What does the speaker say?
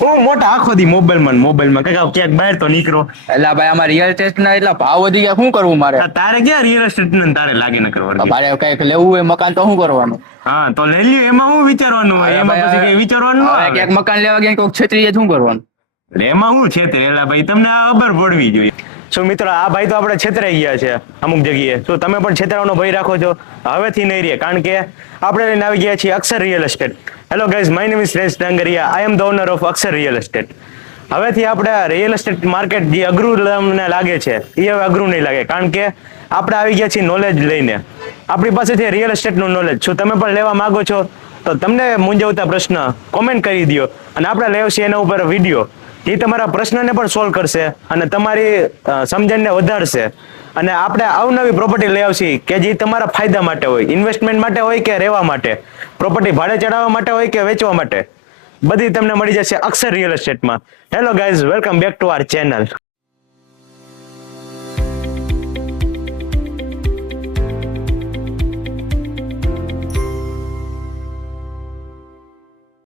હું મોટા આખો દી મોબાઈલમાં ક્યાંક બહાર તો નીકળો. એટલે ભાઈ આમાં રિયલ એસ્ટેટ ના એટલા ભાવ વધી ગયા, શું કરવું મારે? તારે ક્યાં રિયલ એસ્ટેટ ને તારે લાગે ન કરવાનું. મારે કઈક લેવું હોય મકાન તો શું કરવાનું? હા તો લઈ લ્યો, એમાં શું વિચારવાનું હોય? એમાં પછી કઈ વિચારવાનું ન આવે. ક્યાંક મકાન લેવા ગયા કોઈક છેતરી જાય શું કરવાનું? એટલે એમાં શું છે તે એલા ભાઈ, તમને આ ખબર પડવી જોઈએ. શું મિત્રો, આ ભાઈ તો આપણે છેતરાઈ ગયા છે અમુક જગ્યાએ. શું તમે પણ છેતરાવાનો ભય રાખો છો? હવેથી નહીં રહે, કારણ કે આપણે લઈને આવી ગયા છીએ Akshar real estate. Hello guys, my name is રેસ Dangariya. I am the owner of Akshar real estate. હવેથી આપણે રિયલ એસ્ટેટ માર્કેટ જે અઘરું તમને લાગે છે એ હવે અઘરું નહીં લાગે, કારણ કે આપણે આવી ગયા છીએ નોલેજ લઈને. આપણી પાસે છે રિયલ એસ્ટેટનું નોલેજ. શું તમે પણ લેવા માંગો છો? તો તમને મૂંઝવતા પ્રશ્ન કોમેન્ટ કરી દો અને આપણે લેવશે એના ઉપર વિડીયો. એ તમારા પ્રશ્નને પણ સોલ્વ કરશે અને તમારી સમજણને વધારશે. અને આપણે અવનવી પ્રોપર્ટી લઈ આવશી કે જે તમારા ફાયદા માટે હોય, ઇન્વેસ્ટમેન્ટ માટે હોય કે રહેવા માટે, પ્રોપર્ટી ભાડે ચડાવવા માટે હોય કે વેચવા માટે, બધી તમને મળી જશે અક્ષર રિયલ એસ્ટેટમાં. Hello guys, welcome back to our channel.